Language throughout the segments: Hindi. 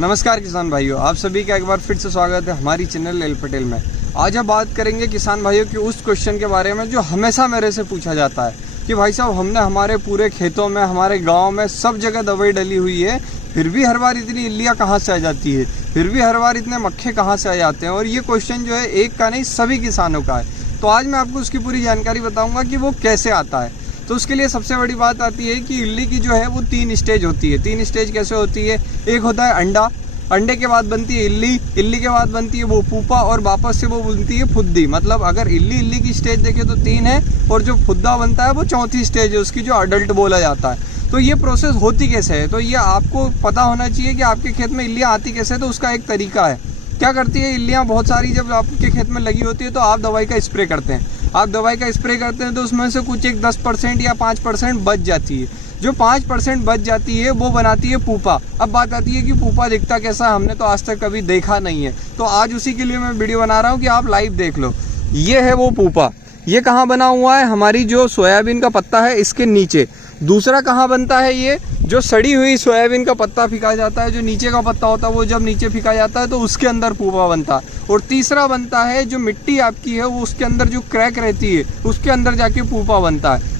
नमस्कार किसान भाइयों, आप सभी का एक बार फिर से स्वागत है हमारी चैनल एल पटेल में। आज हम बात करेंगे किसान भाइयों की उस क्वेश्चन के बारे में जो हमेशा मेरे से पूछा जाता है कि भाई साहब हमने हमारे पूरे खेतों में, हमारे गांव में सब जगह दवाई डली हुई है, फिर भी हर बार इतनी इल्लियाँ कहाँ से आ जाती है, फिर भी हर बार इतने मक्खे कहाँ से आ जाते हैं। और ये क्वेश्चन जो है एक का नहीं सभी किसानों का है। तो आज मैं आपको उसकी पूरी जानकारी बताऊँगा कि वो कैसे आता है। तो उसके लिए सबसे बड़ी बात आती है कि इल्ली की जो है वो 3 स्टेज होती है। 3 स्टेज कैसे होती है? एक होता है अंडा, अंडे के बाद बनती है इल्ली, इल्ली के बाद बनती है वो पुपा और वापस से वो बनती है फुद्दी। मतलब अगर इल्ली की स्टेज देखें तो 3 है और जो फुद्दा बनता है वो 4थी स्टेज है उसकी, जो अडल्ट बोला जाता है। तो ये प्रोसेस होती कैसे है, तो ये आपको पता होना चाहिए कि आपके खेत में इल्लियाँ आती कैसे है। तो उसका एक तरीका है। क्या करती है इल्लियाँ बहुत सारी जब आपके खेत में लगी होती है तो आप दवाई का स्प्रे करते हैं। आप दवाई का स्प्रे करते हैं तो उसमें से कुछ एक 10% या 5% बच जाती है। जो 5% बच जाती है वो बनाती है पुपा। अब बात आती है कि पुपा दिखता कैसा है, हमने तो आज तक कभी देखा नहीं है। तो आज उसी के लिए मैं वीडियो बना रहा हूँ कि आप लाइव देख लो। ये है वो पुपा। ये कहाँ बना हुआ है? हमारी जो सोयाबीन का पत्ता है इसके नीचे। दूसरा कहाँ बनता है? ये जो सड़ी हुई सोयाबीन का पत्ता फेंका जाता है, जो नीचे का पत्ता होता है वो जब नीचे फेंका जाता है तो उसके अंदर पुपा बनता है। और तीसरा बनता है जो मिट्टी आपकी है वो उसके अंदर जो क्रैक रहती है उसके अंदर जाके पुपा बनता है।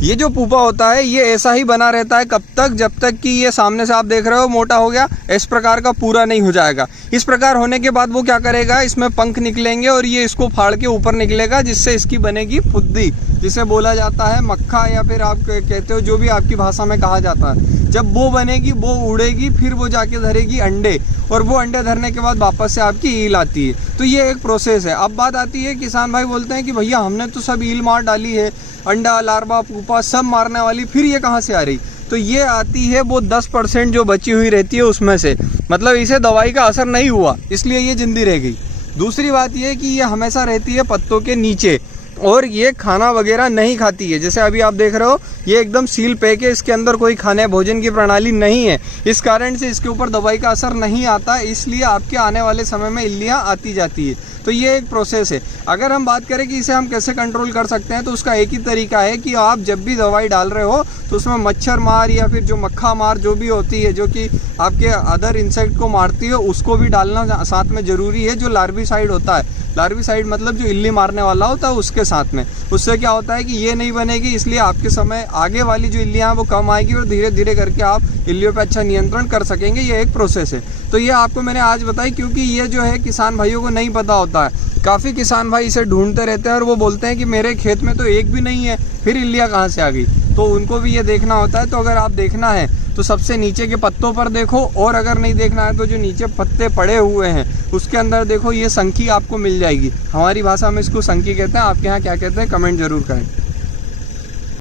ये जो पुपा होता है ये ऐसा ही बना रहता है कब तक? जब तक कि ये सामने से आप देख रहे हो मोटा हो गया, इस प्रकार का पूरा नहीं हो जाएगा। इस प्रकार होने के बाद वो क्या करेगा, इसमें पंख निकलेंगे और ये इसको फाड़ के ऊपर निकलेगा, जिससे इसकी बनेगी फुद्दी, जिसे बोला जाता है मक्खा या फिर आप कहते हो जो भी आपकी भाषा में कहा जाता है। जब वो बनेगी वो उड़ेगी, फिर वो जाके धरेगी अंडे, और वो अंडे धरने के बाद वापस से आपकी ईल आती है। तो ये एक प्रोसेस है। अब बात आती है, किसान भाई बोलते हैं कि भैया हमने तो सब ईल मार डाली है, अंडा, लार्वा, पुपा सब मारने वाली, फिर ये कहाँ से आ रही? तो ये आती है वो 10% जो बची हुई रहती है उसमें से। मतलब इसे दवाई का असर नहीं हुआ इसलिए ये जिंदी रह गई। दूसरी बात ये कि ये हमेशा रहती है पत्तों के नीचे और ये खाना वगैरह नहीं खाती है। जैसे अभी आप देख रहे हो ये एकदम सील पैक है, इसके अंदर कोई खाने भोजन की प्रणाली नहीं है। इस कारण से इसके ऊपर दवाई का असर नहीं आता, इसलिए आपके आने वाले समय में इल्लियाँ आती जाती है। तो ये एक प्रोसेस है। अगर हम बात करें कि इसे हम कैसे कंट्रोल कर सकते हैं तो उसका एक ही तरीका है कि आप जब भी दवाई डाल रहे हो तो उसमें मच्छर मार या फिर जो मक्खा मार जो भी होती है, जो कि आपके अदर इंसेक्ट को मारती है, उसको भी डालना साथ में ज़रूरी है। जो लार्विसाइड होता है, लार्विसाइड मतलब जो इल्ली मारने वाला होता है उसके साथ में। उससे क्या होता है कि ये नहीं बनेगी, इसलिए आपके समय आगे वाली जो इल्लियाँ हैं वो कम आएगी और धीरे धीरे करके आप इल्लियों पे अच्छा नियंत्रण कर सकेंगे। ये एक प्रोसेस है। तो ये आपको मैंने आज बताई क्योंकि ये जो है किसान भाइयों को नहीं पता होता है। काफ़ी किसान भाई इसे ढूंढते रहते हैं और वो बोलते हैं कि मेरे खेत में तो एक भी नहीं है, फिर इल्लियाँ कहाँ से आ गई? तो उनको भी ये देखना होता है। तो अगर आप देखना है तो सबसे नीचे के पत्तों पर देखो, और अगर नहीं देखना है तो जो नीचे पत्ते पड़े हुए हैं उसके अंदर देखो, ये संकी आपको मिल जाएगी। हमारी भाषा में इसको संकी कहते हैं, आपके यहाँ क्या कहते हैं कमेंट जरूर करें।